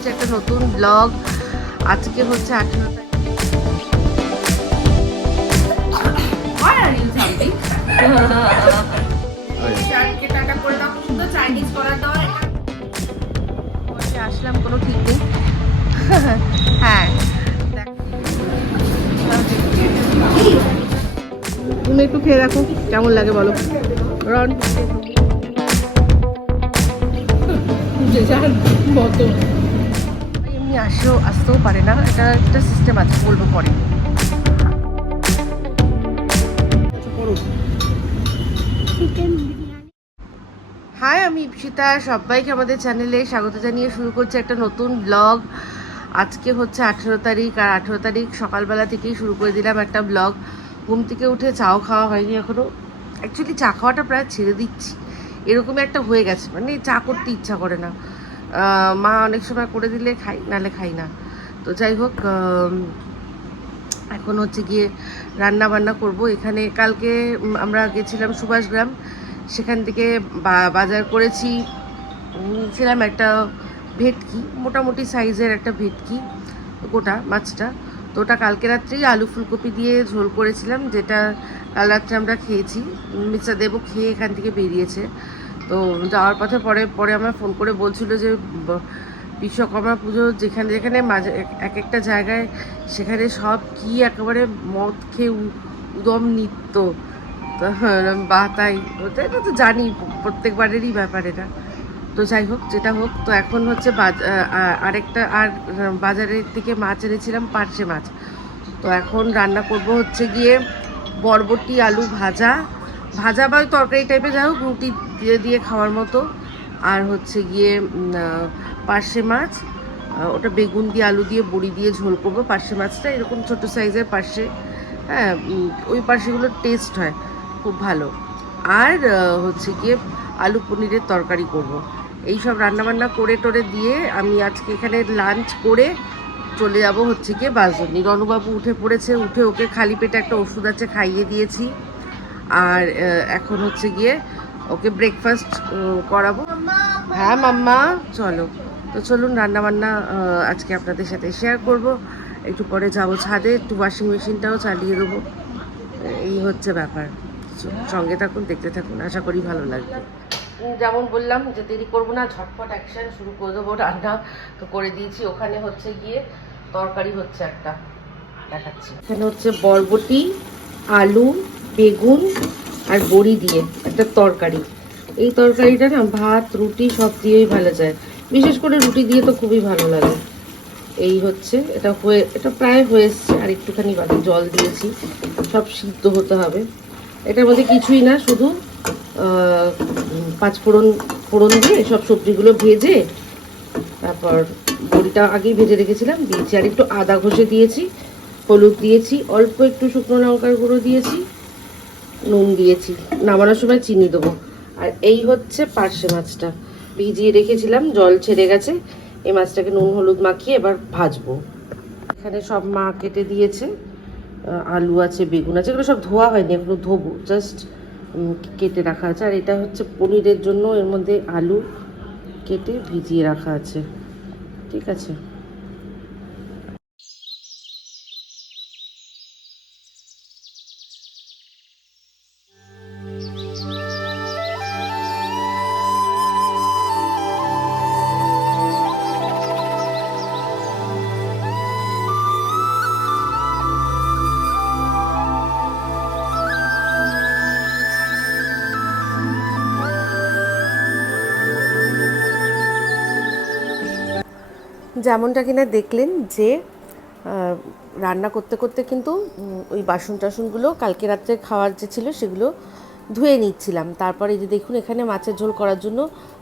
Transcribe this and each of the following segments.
করছে একটা নতুন ব্লগ আজকে হচ্ছে আঠেরো আসলাম, কোনো ঠিক নেই। হ্যাঁ তুমি একটু খেয়ে দেখো, কেমন লাগে বলো। রন। এমনি আসেও আসতেও পারে না। এটা একটা সিস্টেম আছে বলব পরে। হাই আমি ইপসিতা সবাইকে আমাদের চ্যানেলে স্বাগত জানিয়ে শুরু করছি একটা নতুন ব্লগ আজকে হচ্ছে আঠেরো তারিখ আর আঠেরো তারিখ সকালবেলা থেকেই শুরু করে দিলাম একটা ব্লগ ঘুম থেকে উঠে চাও খাওয়া হয়নি এখনও অ্যাকচুয়ালি চা খাওয়াটা প্রায় ছেড়ে দিচ্ছি। এরকমই একটা হয়ে গেছে। মানে চা করতে ইচ্ছা করে না। মা অনেক সময় করে দিলে খাই নালে খাই না। তো যাই হোক এখন হচ্ছে গিয়ে রান্না বান্না করব। এখানে কালকে আমরা গেছিলাম সুভাষগ্রাম। সেখান থেকে বাজার করেছি। ছিলাম একটা ভেটকি, মোটামুটি সাইজের একটা ভেটকি, গোটা, মাছটা। তো ওটা কালকে রাত্রেই আলু ফুলকপি দিয়ে ঝোল করেছিলাম, যেটা কাল রাত্রে আমরা খেয়েছি। মিস্টার দেবও খেয়ে এখান থেকে বেরিয়েছে। তো যাওয়ার পথে পরে পরে আমার ফোন করে বলছিল যে বিশ্বকর্মা পুজো যেখানে যেখানে মাঝে, এক- এক একটা জায়গায় সেখানে সব কি একেবারে মদ খেয়ে উদম নৃত্য? বা তাই। ওটা, এটা তো জানি, প্রত্যেকবারেরই ব্যাপার এটা। তো যাই হোক, যেটা হোক, তো এখন হচ্ছে আরেকটা, আর, বাজারের থেকে মাছ এনেছিলাম, পার্শে মাছ। তো এখন রান্না করব হচ্ছে গিয়ে বরবটি আলু ভাজা ভাজা বা তরকারি টাইপের যাই হোক, রুটি দিয়ে খাওয়ার মতো। আর হচ্ছে গিয়ে পার্শে মাছ ওটা বেগুন দিয়ে, আলু দিয়ে, বড়ি দিয়ে ঝোল করব। পার্শে মাছটা এরকম ছোট সাইজের পার্শে। হ্যাঁ ওই পার্শেগুলোর টেস্ট হয়, খুব ভালো। আর হচ্ছে গিয়ে আলু পনিরের তরকারি করব। এই সব রান্নাবান্না করে টোরে দিয়ে আমি আজকে এখানে লাঞ্চ করে চলে যাব হচ্ছে গিয়ে বাসনি রনুবাবু উঠে পড়েছে, উঠে ওকে খালি পেটে একটা ওষুধ আছে, খাইয়ে দিয়েছি। আর এখন হচ্ছে গিয়ে ওকে ব্রেকফাস্ট করাবো। হ্যাঁ মাম্মা? চলো। তো চলুন, রান্নাবান্না আজকে আপনাদের সাথে শেয়ার করব। একটু পরে যাব ছাদে, একটু ওয়াশিং মেশিনটাও চালিয়ে দেবো। এই হচ্ছে ব্যাপার। সঙ্গে থাকুন, দেখতে থাকুন। আশা করি ভালো লাগবে। যেমন বললাম, যে দেরি করব না, ঝটপট অ্যাকশন শুরু করে দেবো রান্না। তো করে দিয়েছি। ওখানে হচ্ছে গিয়ে তরকারি হচ্ছে একটা। দেখাচ্ছি। এখানে হচ্ছে বরবটি, আলু বেগুন আর বড়ি দিয়ে একটা তরকারি। এই তরকারিটা না ভাত, রুটি সব দিয়েই ভালো যায়। বিশেষ করে রুটি দিয়ে তো খুবই ভালো লাগে। এই হচ্ছে, এটা হয়ে, এটা প্রায় হয়ে এসছে, আর একটুখানি বাকি জল দিয়েছি। সব সিদ্ধ হতে হবে। এটার মধ্যে কিছুই না, শুধু পাঁচ ফোড়ন ফোড়ন দিয়ে সব সবজিগুলো ভেজে, তারপর বড়িটা আগেই ভেজে রেখেছিলাম, দিয়েছি। আর একটু আদা ঘষে দিয়েছি, হলুদ দিয়েছি, অল্প একটু শুকনো লঙ্কার গুঁড়ো দিয়েছি নুন দিয়েছি। নামানোর সময় চিনি দেবো। আর এই হচ্ছে পার্শে মাছটা। ভিজিয়ে রেখেছিলাম, জল ছেড়ে গেছে। এই মাছটাকে নুন হলুদ মাখিয়ে এবার ভাজবো। এখানে সব মা কেটে দিয়েছে। আলু আছে, বেগুন আছে, এগুলো সব ধোয়া হয়নি এগুলো ধোবো। জাস্ট কেটে রাখা আছে। আর এটা হচ্ছে পনিরের জন্য, এর মধ্যে আলু কেটে ভিজিয়ে রাখা আছে। ঠিক আছে? যেমনটা কিনা দেখলেন যে রান্না করতে করতে কিন্তু ওই বাসন টাসনগুলো কালকে রাত্রে খাওয়ার যে ছিল সেগুলো ধুয়ে নিচ্ছিলাম। তারপরে যে দেখুন, এখানে মাছের ঝোল করার জন্য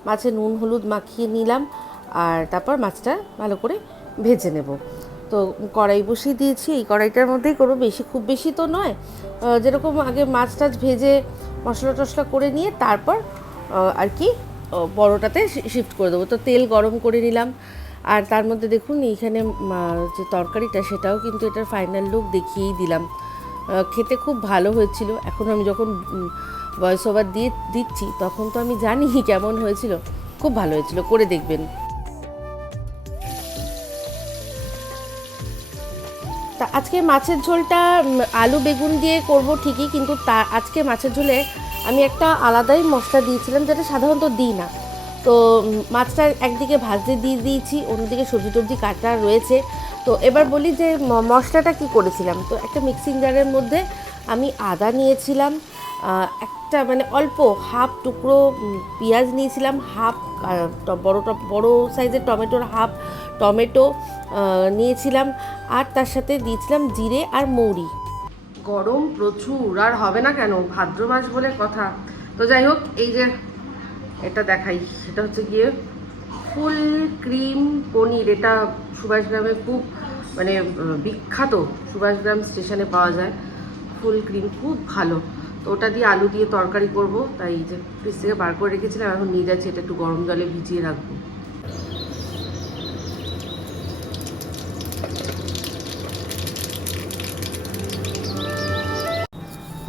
মাছে নুন, হলুদ মাখিয়ে নিলাম আর তারপর মাছটা ভালো করে ভেজে নেব। তো কড়াই বসিয়ে দিয়েছি। এই কড়াইটার মধ্যেই করব বেশি, খুব বেশি তো নয়। যেরকম আগে মাছ টাছ ভেজে মশলা টশলা করে নিয়ে তারপর আর কি বড়টাতে শিফট করে দেবো। তো তেল গরম করে নিলাম। আর তার মধ্যে দেখুন, এইখানে যে তরকারিটা, সেটাও কিন্তু এটার ফাইনাল লুক দেখিয়েই দিলাম। খেতে খুব ভালো হয়েছিল। এখন আমি যখন ভয়েস ওভার দিয়ে দিচ্ছি, তখন তো আমি জানি কেমন হয়েছিল। খুব ভালো হয়েছিল, করে দেখবেন। তা আজকে মাছের ঝোলটা আলু বেগুন দিয়ে করব ঠিকই, কিন্তু তা, আজকে মাছের ঝোলে আমি একটা আলাদাই মশলা দিয়েছিলাম, যেটা সাধারণত দিই না। তো মাছটা একদিকে ভাজতে দিয়ে দিয়েছি, অন্যদিকে সবজি টবজি কাটা রয়েছে। তো এবার বলি যে মশলাটা কি করেছিলাম? তো একটা মিক্সিং জারের মধ্যে আমি আদা নিয়েছিলাম একটা মানে অল্প হাফ টুকরো পেঁয়াজ নিয়েছিলাম হাফ বড় বড় সাইজের টমেটোর হাফ টমেটো নিয়েছিলাম, আর তার সাথে দিয়েছিলাম জিরে আর মৌরি। গরম প্রচুর, আর হবে না কেন? ভাদ্র মাস বলে কথা। তো যাই হোক, এই যে এটা দেখাই। সেটা হচ্ছে গিয়ে ফুল ক্রিম পনির। এটা সুভাষগ্রামে খুব মানে বিখ্যাত সুভাষগ্রাম স্টেশনে পাওয়া যায়। ফুল ক্রিম খুব ভালো। তো ওটা দিয়ে আলু দিয়ে তরকারি করব। তাই যে ফ্রিজ থেকে বার করে রেখেছিলাম, এখন নিয়ে যাচ্ছি। এটা একটু গরম জলে ভিজিয়ে রাখব।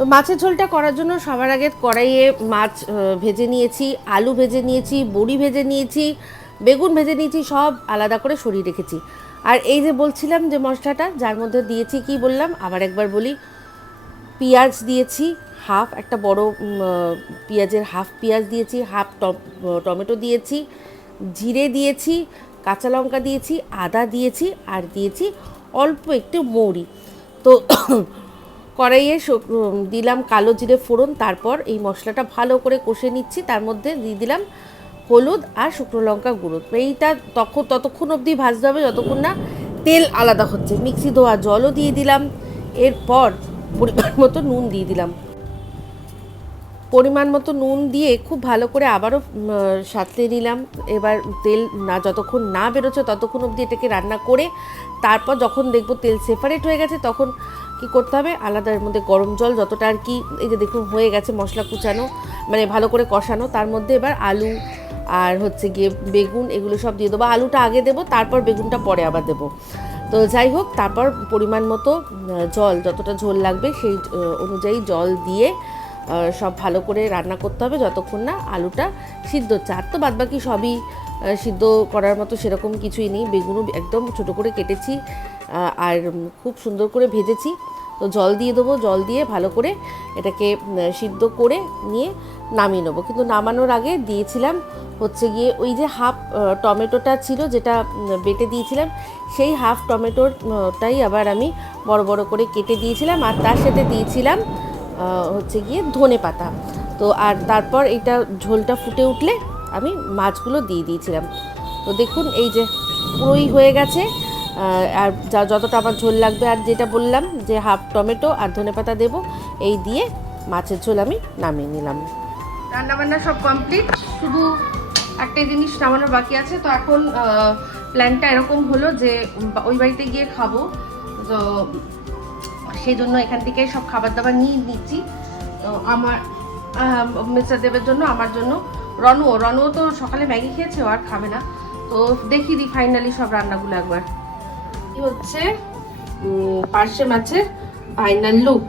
তো মাছের ঝোলটা করার জন্য সবার আগে কড়াইয়ে মাছ ভেজে নিয়েছি, আলু ভেজে নিয়েছি, বড়ি ভেজে নিয়েছি, বেগুন ভেজে নিয়েছি, সব আলাদা করে সরিয়ে রেখেছি। আর এই যে বলছিলাম যে মশলাটা, যার মধ্যে দিয়েছি কি বললাম? আবার একবার বলি, পেঁয়াজ দিয়েছি, হাফ, একটা বড় পেঁয়াজের হাফ পেঁয়াজ দিয়েছি, হাফ টম- টমেটো দিয়েছি, জিরে দিয়েছি, কাঁচা লঙ্কা দিয়েছি, আদা দিয়েছি, আর দিয়েছি অল্প একটু মৌরি। তো কড়াইয়ে দিলাম কালো জিরে ফোড়ন, তারপর এই মশলাটা ভালো করে কষে নিচ্ছি। তার মধ্যে দিয়ে দিলাম হলুদ আর শুকনো লঙ্কা গুঁড়ো। এইটা তখন ততক্ষণ অবধি ভাজতে হবে, যতক্ষণ না তেল আলাদা হচ্ছে। মিক্সি ধোয়া জলও দিয়ে দিলাম। এরপর পরিমাণ মতো নুন দিয়ে দিলাম। পরিমাণ মতো নুন দিয়ে খুব ভালো করে আবারও সাঁতলে নিলাম। এবার তেল না, যতক্ষণ না বেরোচ্ছে ততক্ষণ অবধি এটাকে রান্না করে তারপর যখন দেখব তেল সেপারেট হয়ে গেছে, তখন কি করতে হবে? আলাদার মধ্যে গরম জল যতটা আর কি, এই যে দেখুন হয়ে গেছে মশলা কুচানো মানে ভালো করে কষানো। তার মধ্যে এবার আলু আর হচ্ছে গিয়ে বেগুন এগুলো সব দিয়ে দেবো। আলুটা আগে দেবো, তারপর বেগুনটা পরে আবার দেবো। তো যাই হোক, তারপর পরিমাণ মতো জল, যতটা ঝোল লাগবে সেই অনুযায়ী জল দিয়ে সব ভালো করে রান্না করতে হবে, যতক্ষণ না আলুটা সিদ্ধ আর তো বাদবাকি সবই সিদ্ধ করার মতো সেরকম কিছুই নেই। বেগুনও একদম ছোট করে কেটেছি আর খুব সুন্দর করে ভেজেছি। তো জল দিয়ে দেবো, জল দিয়ে ভালো করে এটাকে সিদ্ধ করে নিয়ে নামিয়ে নেব। কিন্তু নামানোর আগে দিয়েছিলাম হচ্ছে গিয়ে ওই যে হাফ টমেটোটা ছিল যেটা বেটে দিয়েছিলাম, সেই হাফ টমেটোটাই আবার আমি বড় বড় করে কেটে দিয়েছিলাম। আর তার সাথে দিয়েছিলাম হচ্ছে গিয়ে ধনে পাতা। তো আর তারপর এটা ঝোলটা ফুটে উঠলে আমি মাছগুলো দিয়ে দিয়েছিলাম। তো দেখুন এই যে পুরোই হয়ে গেছে। আর যা যতটা আমার ঝোল লাগবে আর যেটা বললাম যে হাফ টমেটো আর ধনে পাতা দেবো, এই দিয়ে মাছের ঝোল আমি নামিয়ে নিলাম। রান্নাবান্না সব কমপ্লিট। শুধু একটাই জিনিস নামানোর বাকি আছে। তো এখন প্ল্যানটা এরকম হলো যে ওই বাড়িতে গিয়ে খাব। তো সেই জন্য এখান থেকে সব খাবার দাবার নিয়ে নিচ্ছি। তো আমার মিস্টার দেবের জন্য, আমার জন্য। রনুও রনুও তো সকালে ম্যাগি খেয়েছে আর খাবে না। তো দেখি দিই ফাইনালি সব রান্নাগুলো একবার। কি হচ্ছে? পার্শে মাছের ফাইনাল লুক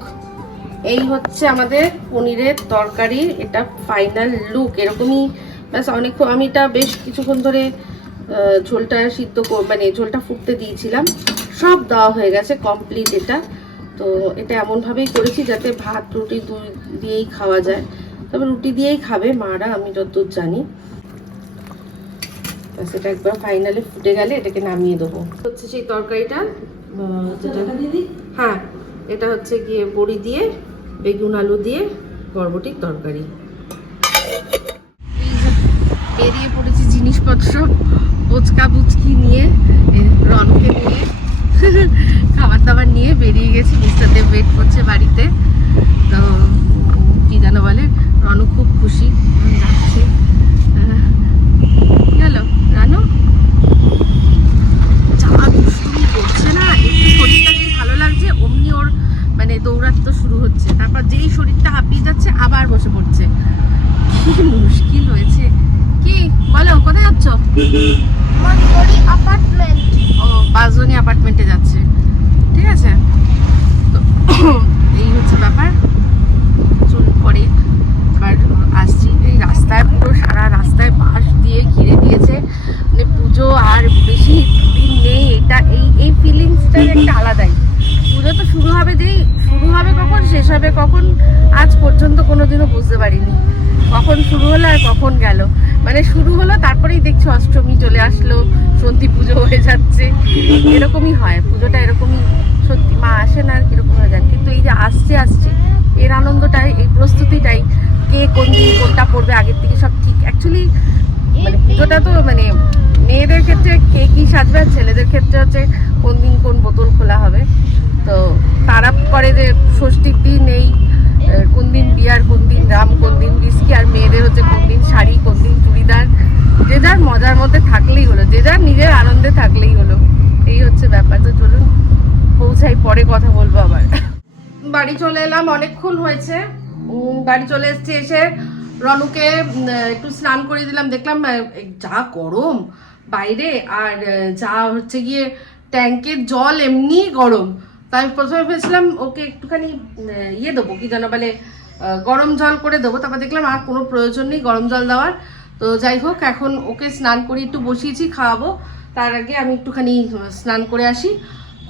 এই হচ্ছে আমাদের পনিরের তরকারি, এটা ফাইনাল লুক এরকমই, ব্যাস অনেক, আমি এটা বেশ কিছুক্ষণ ধরে ঝোলটা সিদ্ধ মানে ঝোলটা ফুটতে দিয়েছিলাম। সব দেওয়া হয়ে গেছে কমপ্লিট এটা। তো এটা এমনভাবেই করেছি যাতে ভাত রুটি দুই দিয়েই খাওয়া যায়। তবে রুটি দিয়েই খাবে মারা আমি যতদূর জানি। ব্যাস এটা একবার ফাইনালি ফুটে গেলে এটাকে নামিয়ে দেবো। হচ্ছে সেই তরকারিটা। যেটা? হ্যাঁ এটা হচ্ছে গিয়ে বড়ি দিয়ে বেগুন আলু দিয়ে বরবটির তরকারি। বেরিয়ে পড়েছি জিনিসপত্র বোচকা বুচকি নিয়ে রনকে নিয়ে খাবার দাবার নিয়ে বেরিয়ে গেছি মিস্টার দেব ওয়েট করছে বাড়িতে তো কি যেন বলে রনু খুব খুশি যাচ্ছে। আহ, রানু? যা দুষ্টুমি করছে না একটু শরীরটা যেই ভালো লাগছে অমনি ওর মানে শুরু হচ্ছে। তারপর যেই শরীরটা হাঁপিয়ে যাচ্ছে আবার বসে পড়ছে। কি মুশকিল হয়েছে। কি বলো কোথায় যাচ্ছ? অ্যাপার্টমেন্ট ও অ্যাপার্টমেন্টে যাচ্ছে। ঠিক আছে? ব্যাপার। চলুন পরে এবার আসছি। এই রাস্তায় পুরো সারা রাস্তায় বাঁশ দিয়ে ঘিরে দিয়েছে। মানে পুজো আর বেশি দিন নেই। এটা এই এই ফিলিংসটাই একটা আলাদাই। পুজো তো শুরু হবে যেই, শুরু হবে কখন, শেষ হবে কখন, আজ পর্যন্ত কোনোদিনও বুঝতে পারিনি। কখন শুরু হলো আর কখন গেল। মানে শুরু হলো, তারপরেই দেখছি অষ্টমী চলে আসলো, সন্ধি পুজো হয়ে যাচ্ছে। এরকমই হয়। পুজোটা এরকমই সত্যি মা আসে না আর কীরকম হয়ে যান কিন্তু এই যে আসছে আসছে, এর আনন্দটাই, এই প্রস্তুতিটাই, কে কোন দিন কোনটা পড়বে, আগের থেকে সব ঠিক। অ্যাকচুয়ালি মানে পুজোটা তো মানে মেয়েদের ক্ষেত্রে কে কি সাজবে আর ছেলেদের ক্ষেত্রে হচ্ছে কোন দিন কোন বোতল খোলা হবে। তো তারা করে যে ষষ্ঠীর দিন এই কোন দিন বিয়ার, কোন দিন রাম, কোন দিন বিস্কি আর মেয়েদের হচ্ছে কোন দিন শাড়ি, কোন দিন চুড়িদার। যে যার মজার মধ্যে থাকলেই হলো, যে যার নিজের আনন্দে থাকলেই হলো। এই হচ্ছে ব্যাপার। তো চলুন পৌঁছাই, পরে কথা বলব আবার। বাড়ি চলে এলাম, অনেকক্ষণ হয়েছে। বাড়ি চলে এসেছি এসে রনুকে একটু স্নান করে দিলাম। দেখলাম যা গরম বাইরে, আর যা হচ্ছে গিয়ে ট্যাঙ্কের জল এমনি গরম। তাই প্রথমে ভেবেছিলাম ওকে একটুখানি ইয়ে দেবো, কি যেন বলে গরম জল করে দেবো। তারপর দেখলাম আর কোনো প্রয়োজন নেই গরম জল দেওয়ার। তো যাই হোক, এখন ওকে স্নান করে একটু বসিয়েছি, খাওয়াবো। তার আগে আমি একটুখানি স্নান করে আসি।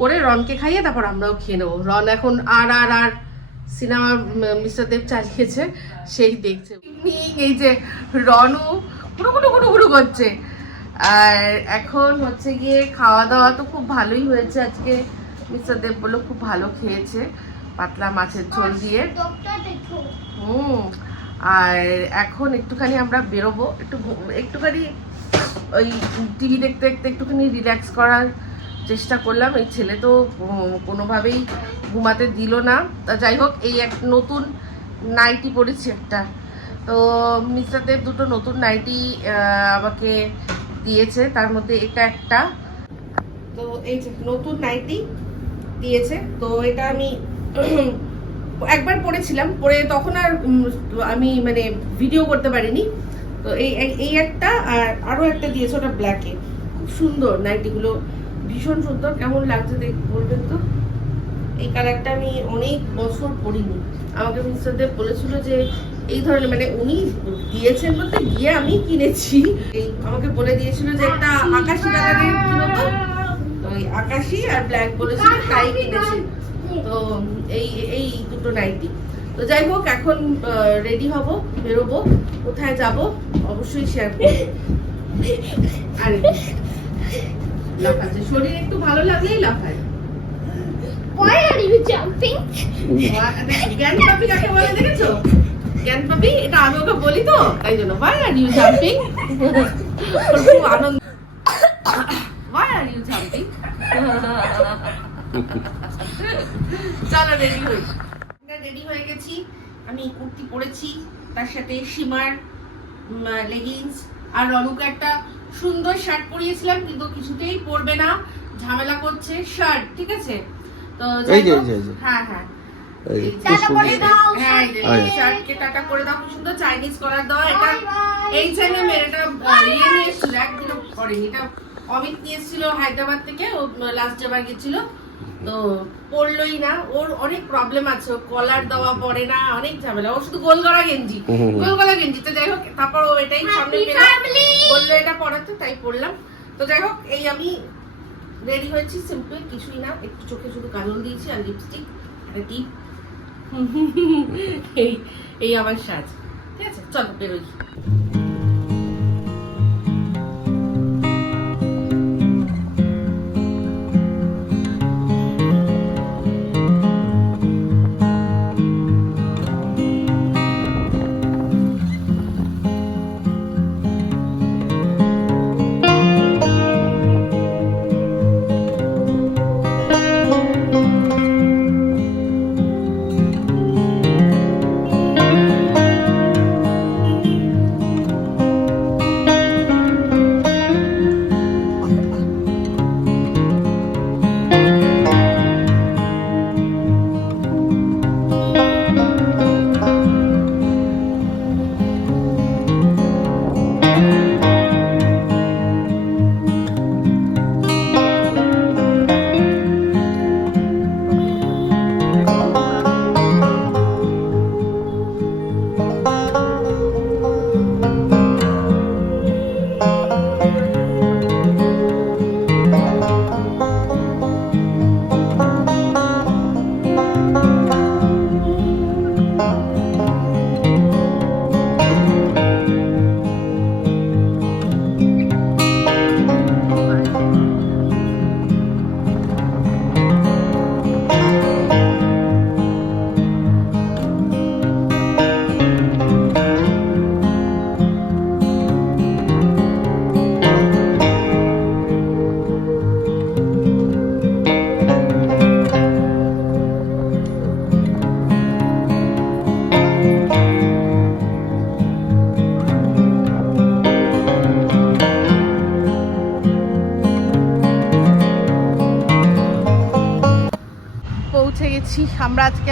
করে রনকে খাইয়ে তারপর আমরাও খেয়ে নেব। রন এখন আর আর আর সিনেমা মিস্টার দেব চালিয়েছে, সেই দেখছে। এই যে রনু গুরু গুরু গুরু গুরু করছে। আর এখন হচ্ছে গিয়ে খাওয়া দাওয়া তো খুব ভালোই হয়েছে আজকে। মিস্টার দেব বলল খুব ভালো খেয়েছে, পাতলা মাছের ঝোল দিয়ে। হুম, আর এখন একটুখানি আমরা বেরোবো। একটু একটুখানি ওই টিভি দেখতে দেখতে একটুখানি রিল্যাক্স করার চেষ্টা করলাম, এই ছেলে তো কোনোভাবেই ঘুমাতে দিল না। তা যাই হোক, এই এক নতুন নাইটি পরেছি একটা। তো মিস্টারদের দুটো নতুন নাইটি আমাকে দিয়েছে, তার মধ্যে এটা একটা। তো এই নতুন নাইটি দিয়েছে, তো এটা আমি একবার পড়েছিলাম পরে তখন আর আমি মানে ভিডিও করতে পারিনি। তো এই- এই একটা আর আরও একটা দিয়েছে, ওটা ব্ল্যাকে খুব সুন্দর নাইটিগুলো। ভীষণ সুন্দর। কেমন লাগছে দেখ, বলবেন তো? এই কালারটা আমি অনেক বছর পরিনি আমাকে মিস্টার দেব বলেছিল যে, এই ধরনের মানে উনি দিয়েছেন বলতে গিয়ে আমি কিনেছি। এই আমাকে বলে দিয়েছিল যে, একটা আকাশি কালারের কিনো তো? ওই আকাশি আর ব্ল্যাক বলেছিল, তাই কিনেছি। তো এই এই দুটো নাইটি তো যাই হোক, এখন রেডি হব, বেরোবো, কোথায় যাব অবশ্যই শেয়ার করব। আর। লাফাচ্ছে। শরীর একটু ভালো লাগলেই লাফায়। Why are you jumping? জ্ঞান পাপি কাকে বলে দেখেছ? জ্ঞান পাপি? এটা আমি ওকে বলি তো তাই জন্য। Why are you jumping? খুব আনন্দ। Why are you jumping? চলো রেডি হই। রেডি হয়ে গেছি। আমি কুর্তি পরেছি তার সাথে সীমার লেগিংস আর রনুকে একটা সুন্দর শার্ট পরিয়েছিলাম কিন্তু কিছুতেই পরবে না। ঝামেলা করছে শার্ট ঠিক আছে? তো এই যে। হ্যাঁ হ্যাঁ। অমিত নিয়ে এসেছিল হায়দ্রাবাদ থেকে ও লাস্ট যাবার গেছিল। তো পড়লোই না ওর অনেক প্রবলেম আছে কলার দেওয়া পড়ে না অনেক ঝামেলা। ও শুধু গোল গলা গেঞ্জি হুম হুম হুম। গোল গলা গেঞ্জি। তো যাই হোক তারপর ও এটাই সামনে! বলল এটা পড়াতে তাই পড়লাম। তো যাই হোক এই আমি রেডি হয়েছি সিম্পল কিছুই না। একটু চোখে শুধু কাজল দিয়েছি আর লিপস্টিক একটা টিপ এই এই আমার সাজ। ঠিক আছে? চলো বেরোই।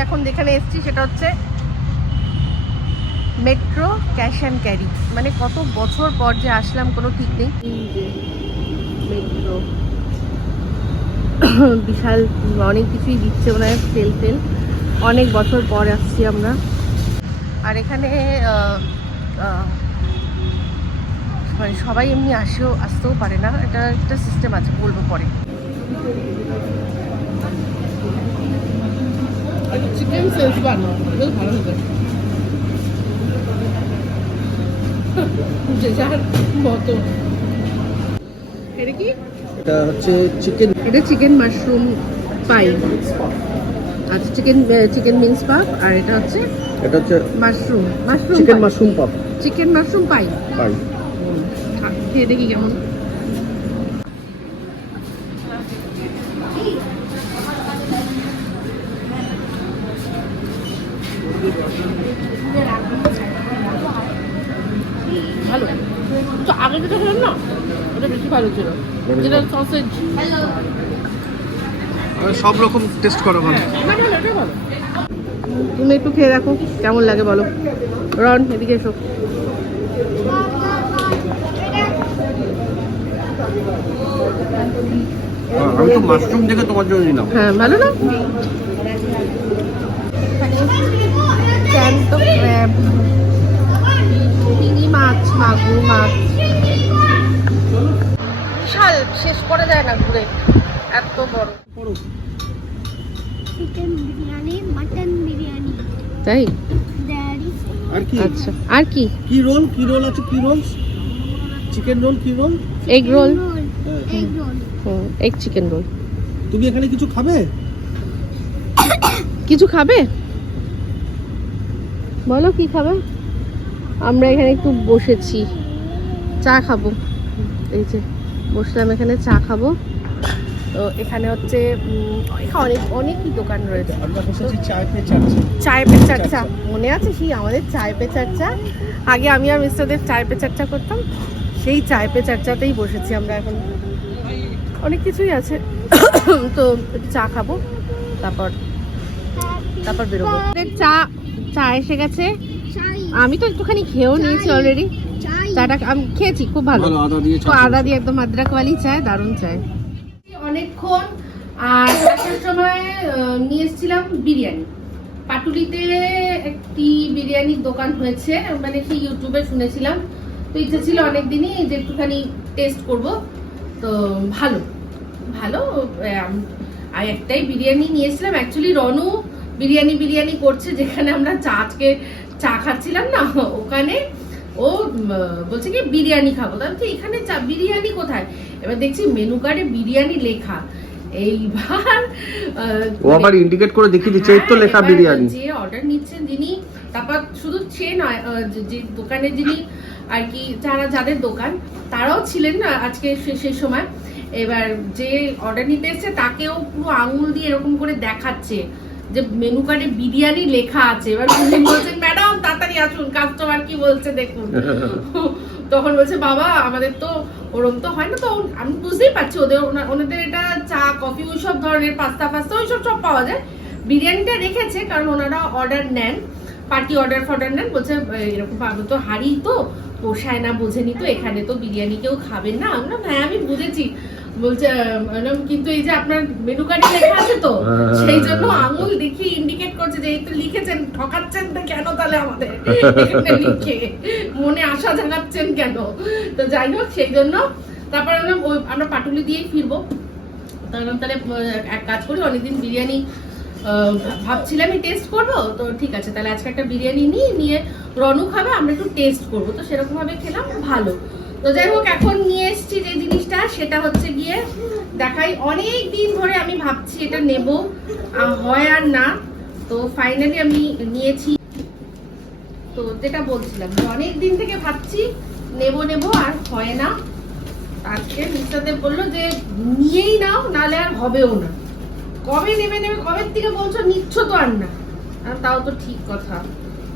এখন যেখানে এসেছি সেটা হচ্ছে মেট্রো ক্যাশ অ্যান্ড ক্যারি মানে কত বছর পর যে আসলাম কোনো ঠিক নেই। মেট্রো বিশাল, অনেক কিছুই দিচ্ছে হয়, তেল তেল। অনেক বছর পর আসছি আমরা। আর এখানে মানে সবাই এমনি আসেও, আসতেও পারে না। এটা একটা সিস্টেম আছে, বলব পরে। চিকেন সেলস বানো বেশ ভালো হবে। যে যার মতো। এটা কি? এটা হচ্ছে চিকেন এটা চিকেন মাশরুম পাই আচ্ছা চিকেন চিকেন মিন্স পাপ আর এটা হচ্ছে এটা হচ্ছে মাশরুম মাশরুম চিকেন মাশরুম পাপ চিকেন মাশরুম পাই পাই খেয়ে দেখি কেমন ভালো তো আগে যেটা খেলাম না ওটা বেশি ভালো ছিল। যেটা সসেজ সব রকম টেস্ট করো ভালো। তুমি একটু খেয়ে দেখো কেমন লাগে বলো। রন এদিকে এসো। আমি তো মাশরুম দেখে তোমার জন্য নিলাম। হ্যাঁ ভালো না? জ্যান্ত ক্র্যাব চিংড়ি মাছ মাগুর মাছ। বিশাল শেষ করা যায় না ঘুরে। এত বড় চিকেন বিরিয়ানি মাটন বিরিয়ানি। তাই? আর কি? আচ্ছা আর কি? কি রোল? কি রোল আছে? কি রোল? চিকেন রোল কি roll? Egg roll egg roll egg chicken roll তুমি এখানে কিছু খাবে? কিছু খাবে? বলো কি খাবে? আমরা এখানে একটু বসেছি। চা খাব। এই যে বসলাম এখানে চা খাব। তো এখানে হচ্ছে অনেক অনেকই দোকান রয়েছে। চায় পে চর্চা মনে আছে? সেই আমাদের চায় পে চর্চা আগে আমি আর মিস্টারদের চায় পে চর্চা করতাম। সেই চায় পে চর্চাতেই বসেছি আমরা এখন। অনেক কিছুই আছে। তো চা খাব। তারপর তারপর বেরোবো। চা চা এসে গেছে। আমি তো একটুখানি খেয়েও নিয়েছি অলরেডি চাই। চাটা আমি খেয়েছি খুব ভালো। ভালো আদা দিয়ে তো আদা দিয়ে একদম আদ্রাক ওয়ালি চায় দারুণ চায়। অনেকক্ষণ আর আসার সময় নিয়ে এসেছিলাম বিরিয়ানি। পাটুলিতে একটি বিরিয়ানির দোকান হয়েছে মানে সেই ইউটিউবে শুনেছিলাম। তো ইচ্ছা ছিল অনেকদিনই যে একটুখানি টেস্ট করব। তো ভালো ভালো আর একটাই বিরিয়ানি নিয়েছিলাম অ্যাকচুয়ালি রনু বিরিয়ানি বিরিয়ানি করছে যেখানে আমরা চা আজকে চা খাচ্ছিলাম না ওখানে ও বলছে কি বিরিয়ানি খাব। তাহলে এখানে চা বিরিয়ানি কোথায়? এবার দেখছি মেনু কার্ডে বিরিয়ানি লেখা। এইবার ও আবার ইন্ডিকেট করে দেখিয়ে দিচ্ছে এই তো হ্যাঁ, লেখা বিরিয়ানি। যে অর্ডার নিচ্ছেন যিনি তারপর শুধু সে নয় যে দোকানে যিনি আর কি যারা যাদের দোকান তারাও ছিলেন না আজকে সেই সময়। এবার যে অর্ডার নিতে এসছে তাকেও পুরো আঙুল দিয়ে এরকম করে দেখাচ্ছে। যে মেনু কার্ডে বিরিয়ানি লেখা আছে। এবার উনি বলছেন ম্যাডাম তাড়াতাড়ি আসুন কাস্টমার কি বলছে দেখুন। তখন বলছে বাবা আমাদের তো ওরম তো হয় না তো আমি বুঝতেই পারছি ওদের ওনাদের এটা চা কফি ওই সব ধরনের পাস্তা ফাস্তা ওই সব সব পাওয়া যায়। বিরিয়ানিটা রেখেছে কারণ ওনারা অর্ডার নেন পার্টি অর্ডার ফর্ডার নেন বলছে এরকম পাবো তো হাড়ি তো পোষায় না বোঝেনি তো এখানে তো বিরিয়ানি কেউ খাবেন না। আমরা হ্যাঁ আমি বুঝেছি। বলছে বললাম, কিন্তু এই যে আপনার মেনু কার্ডে লেখা আছে তো সেই জন্য আঙুল দেখি ইন্ডিকেট করছে যে এই তো লিখেছেন ঠকাচ্ছেন তো কেন তাহলে আমাদের? লিখে মনে আশা জানাচ্ছেন কেন? তো যাই হোক সেই জন্য তারপর আমরা পাটুলি দিয়েই ফিরবো। তাহলে এক কাজ করি অনেকদিন বিরিয়ানি আহ, ভাবছিলামই টেস্ট করব তো ঠিক আছে তাহলে আজকে একটা বিরিয়ানি নিই নিয়ে রনু খাবে আমরা একটু টেস্ট করব। তো সেরকম ভাবে খেলাম ভালো। তো যাই হোক, এখন নিয়ে এসেছি যে জিনিসটা, সেটা হচ্ছে গিয়ে, দেখাই, অনেক দিন ধরে আমি ভাবছি এটা নেব হয় আর না। তো ফাইনালি আমি নিয়েছি। তো যেটা বলছিলাম অনেক দিন থেকে ভাবছি, নেব নেব, আর হয় না। আজকে মিস্টারদেব বলল যে, নিয়েই নাও, নালে আর হবেও না। কবে নেবে নেবে, কবে থেকে বলছো, নিচ্ছ তো আর না। তাও তো ঠিক কথা।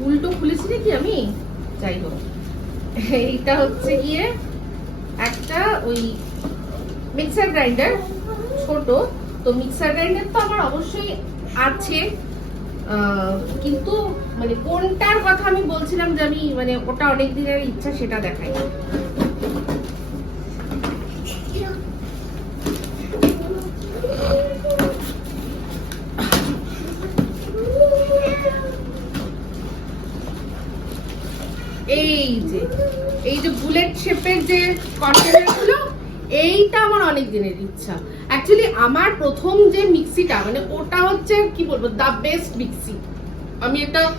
উল্টো খুলেছি নাকি আমি? যাই হোক। এইটা হচ্ছে গিয়ে একটা ওই মিক্সার গ্রাইন্ডার ছোট। তো মিক্সার গ্রাইন্ডার তো আমার অবশ্যই আছে। কিন্তু মানে কোনটার কথা আমি বলছিলাম যে আমি মানে ওটা অনেক দিনের ইচ্ছা সেটা দেখাই এই যে এই যে বুলেট শেপের যে কন্টেনারগুলো এইটা আমার অনেক দিনের ইচ্ছা। অ্যাকচুয়ালি আমার প্রথম যে মিক্সিটা মানে ওটা হচ্ছে কি বলব দা বেস্ট মিক্সি। আমি একটা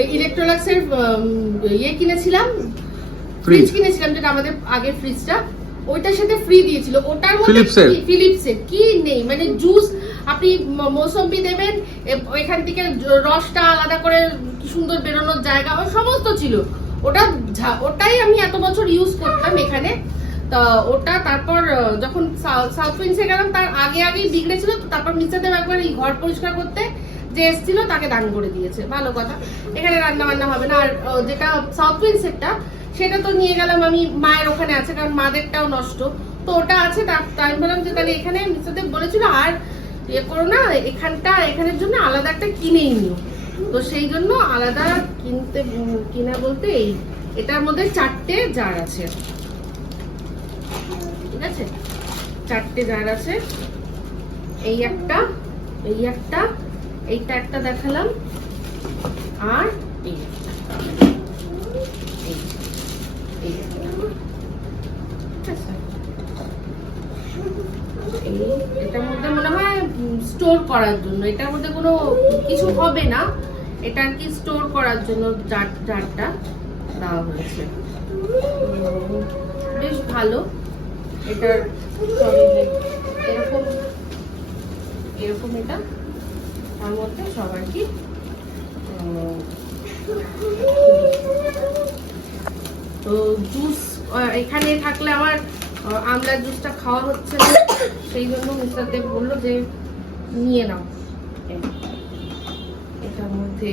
ইলেকট্রোলাক্সের ইয়ে কিনেছিলাম ফ্রিজ কিনেছিলাম যেটা আমাদের আগের ফ্রিজটা ওইটার সাথে ফ্রি দিয়েছিল। ওটার মধ্যে ফিলিপসের? কি- নেই? মানে জুস আপনি মৌসম্বি দেবেন এ- ওইখান থেকে রসটা আলাদা করে সুন্দর বেরোনোর জায়গা সমস্ত ছিল। ওটা ওটাই আমি এত বছর ইউজ করতাম এখানে। তা ওটা তারপর যখন সাউথ উইন্সে গেলাম, তার আগে আগেই বিগড়েছিল তারপর মিস্টার একবার এই ঘর পরিষ্কার করতে যে এসেছিল, তাকে দান করে দিয়েছে। ভালো কথা। এখানে রান্না বান্না হবে না। আর যেটা সাউথ উইন্সেরটা সেটা তো নিয়ে গেলাম আমি মায়ের ওখানে আছে, কারণ মাদেরটাও নষ্ট। তো ওটা আছে তাই বললাম যে তাহলে এখানে মিস্টার দেব বলেছিল, আর ইয়ে করো না, এখানটা, এখানের জন্য আলাদা একটা কিনেই নিও। তো সেই জন্য আলাদা কিনতে, কিনা বলতে এই, এটার মধ্যে চারটে জার আছে। ঠিক আছে? চারটে জার আছে। এই একটা এই একটা, এইটা একটা দেখালাম। আর এই এটার মধ্যে মনে হয় স্টোর করার জন্য। এটার মধ্যে কোনো কিছু হবে না। এটা আর কি স্টোর করার জন্য জার জারটা দেওয়া হয়েছে। বেশ ভালো। এটার এরকম এরকম এটা, তার মধ্যে সবার কি তো জুস এখানে থাকলে আমার আমলার জুসটা খাওয়া হচ্ছে না। সেই জন্য মিস্টার দেব বলল যে, নিয়ে নাও। এটার মধ্যে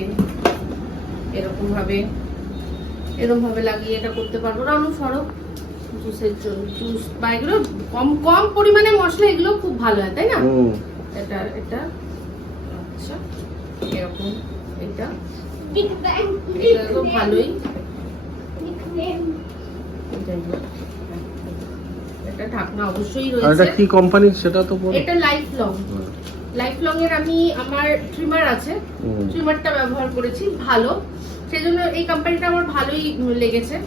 এরকম ভাবে এরকম ভাবে লাগিয়ে এটা করতে পারব। না অনুসরক জুসের জন্য। জুস বা এগুলো কম কম পরিমাণে মশলা এগুলো খুব ভালো হয় তাই না? এটা এটা আচ্ছা এরকম এটা। এটা তো ভালোই। এটা ঢাকনা অবশ্যই আর এটা কি কোম্পানির সেটা তো এটা লাইফ লং লাইফ লং এর আমি আমার ট্রিমার আছে। ট্রিমারটা ব্যবহার করেছি ভালো। সেই জন্য এই কোম্পানিটা আমার ভালোই লেগেছে।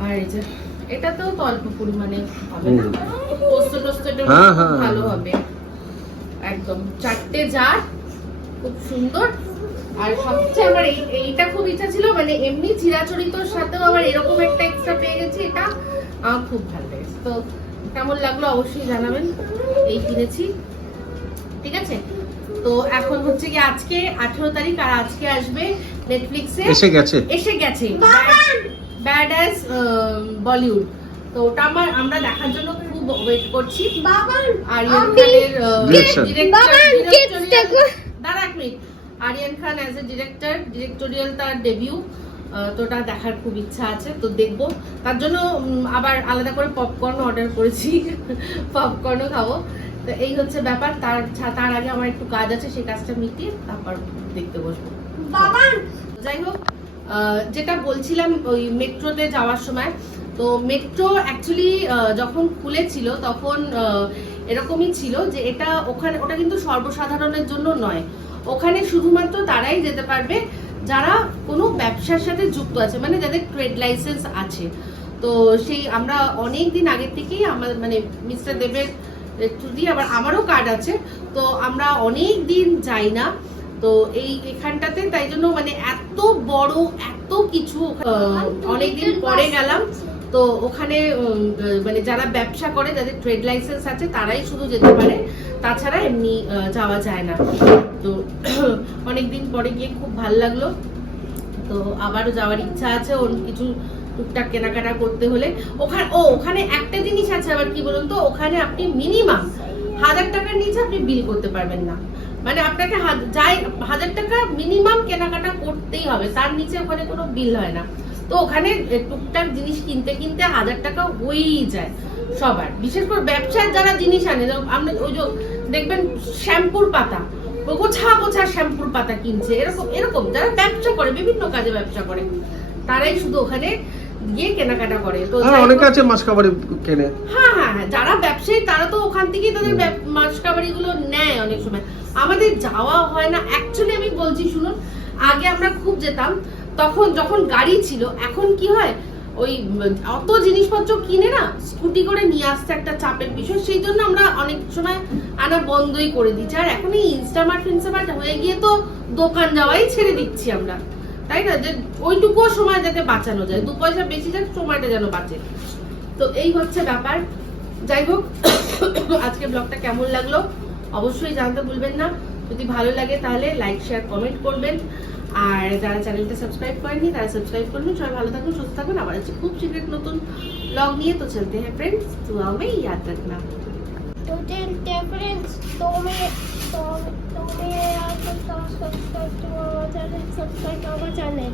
আর এই যে এটাতেও তো অল্প পরিমাণে হবে না। পোস্ত টোস্ত হ্যাঁ, খুব হ্যাঁ, ভালো। হবে। একদম। চারটে জার খুব সুন্দর। আর সবচেয়ে আমার এই- এইটা খুব ইচ্ছা ছিল মানে এমনি চিরাচরিতর সাথেও আবার এরকম একটা এক্সট্রা পেয়ে গেছি এটা আমার খুব ভালো লেগেছে। তো কেমন লাগল অবশ্যই জানাবেন। এই কিনেছি। ঠিক আছে? তো এখন হচ্ছে কি আজকে আঠেরো তারিখ আর আজকে আসবে নেটফ্লিক্সে এসে গেছে। এসে গেছে। ব্যাড অ্যাজ বলিউড তো ওটা আমার আমরা দেখার জন্য খুব ওয়েট করছি। আরিয়ান আমি- খানের। দাঁড়া এক minute Aryan Khan as a director directorial তার ডেবিউ তো ওটা দেখার খুব ইচ্ছা আছে তো দেখব। তার জন্য আবার আলাদা করে পপকর্ন অর্ডার করেছি। পপকর্নও খাব। তো এই হচ্ছে ব্যাপার। তার তার আগে আমার একটু কাজ আছে সেই কাজটা মিটিয়ে তারপর দেখতে বসবো। যাই হোক যেটা বলছিলাম ওই মেট্রোতে যাওয়ার সময় তো মেট্রো অ্যাকচুয়ালি যখন খুলেছিল তখন এরকমই ছিল যে এটা ওখানে ওটা কিন্তু সর্বসাধারণের জন্য নয়। ওখানে শুধুমাত্র তারাই যেতে পারবে যারা কোনো ব্যবসার সাথে যুক্ত আছে মানে যাদের ট্রেড লাইসেন্স আছে। তো সেই আমরা অনেক দিন আগের থেকেই আমার মানে মিস্টার দেবের দিয়ে আবার আমারও কার্ড আছে। তো আমরা অনেক দিন যাই না। তো এই এখানটাতে তাই জন্য মানে এত বড় এত কিছু অনেকদিন পরে গেলাম। তো ওখানে মানে যারা ব্যবসা করে যাদের ট্রেড লাইসেন্স আছে তারাই শুধু যেতে পারে। তাছাড়া এমনি যাওয়া যায় না। তো অনেকদিন পরে গিয়ে খুব ভালো লাগল। তো আবারও যাওয়ার ইচ্ছা আছে ওর কিছু টুকটাক কেনাকাটা করতে হলে ওখানে ও, ওখানে একটা জিনিস আছে আবার কি বলুন তো? ওখানে আপনি মিনিমাম হাজার টাকার নিচে আপনি বিল করতে পারবেন না। মানে আপনাকে যাই হাজার টাকা মিনিমাম কেনাকাটা করতেই হবে, তার নিচে ওখানে কোনো বিল হয় না। তো ওখানে টুকটাক জিনিস কিনতে কিনতে হাজার টাকা হয়েই যায় সবার। বিশেষ করে ব্যবসার যারা জিনিস আনে আমরা ওই যে দেখবেন শ্যাম্পুর পাতা, গোছা গোছা শ্যাম্পুর পাতা কিনছে, এরকম এরকম যারা ব্যবসা করে, বিভিন্ন কাজে ব্যবসা করে, তারাই শুধু ওখানে গিয়ে কেনাকাটা করে। তো অনেকে আছে কেনে। হ্যাঁ হ্যাঁ হ্যাঁ যারা ব্যবসায়ী তারা তো ওখান থেকেই তাদেরগুলো নেয় অনেক সময়। আমাদের যাওয়া হয় না। অ্যাকচুয়ালি আমি বলছি শুনুন আগে আমরা খুব যেতাম তখন যখন গাড়ি ছিল এখন কি হয় ওই অত জিনিসপত্র কিনে না স্কুটি করে নিয়ে আসতে একটা চাপের বিষয় সেই জন্য আমরা অনেক সময় আনা বন্ধই করে দিচ্ছি। আর এখন এই ইনস্টামার্ট ফিনস্টামার্ট হয়ে গিয়ে তো দোকান যাওয়াই ছেড়ে দিচ্ছি আমরা। তাই না? যে ওইটুকুও সময় যাতে বাঁচানো যায়। দু পয়সা বেশি যাক, সময়টা যেন বাঁচে। তো এই হচ্ছে ব্যাপার। যাই হোক আজকে ব্লগটা কেমন লাগল অবশ্যই জানতে ভুলবেন না। যদি ভালো লাগে তাহলে লাইক, শেয়ার, কমেন্ট করবেন। আর যারা চ্যানেলটা সাবস্ক্রাইব করেননি, তারা সাবস্ক্রাইব করবেন। সবাই ভালো থাকুন, সুস্থ থাকুন। আবার হচ্ছে খুব শীঘ্র নতুন ব্লগ নিয়ে। তো চলতে হ্যাঁ ফ্রেন্ডস দুয়া মে ইয়াদ রাখনা तो में फ्रेंड्स तो मैं तो तो मैं subscribe to channel subscribe our channel